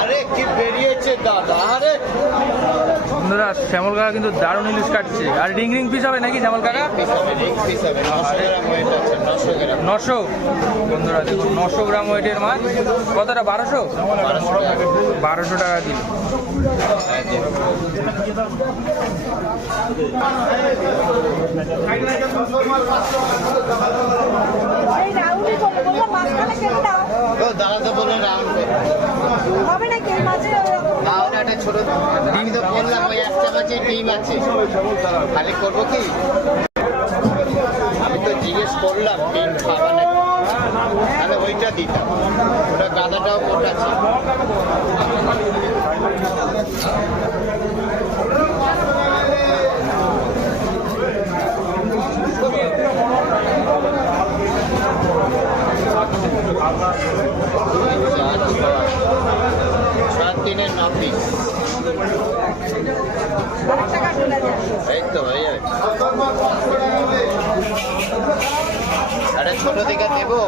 আরে কি বেরিয়েছে দাদা, আরে বন্ধুরা শ্যামল কাকা কিন্তু দারুণ ইলিশ কাটছে। আর রিং রিং পিস হবে নাকি শ্যামল কাকা? 900 বন্ধুরা দেখুন, 900 গ্রাম ওয়েটের মাছ। কতটা? 1200 টাকা কিলো। দাদা বলে রাউন্ড হবে নাকি মাঝে একটা ছোট ডিম তো বললাম, ওই একটা মাঝে ডিম আছে, খালি করবো কি? আমি তো জিজ্ঞেস করলাম ডিম খাবা নাকি, তাহলে ওইটা দিতাম, ওটা গাদাটাও মোটাছে। সাত দিনের 9 পিস, এই তো হয়ে যাবে। আরে ছোট দিকে দেবো।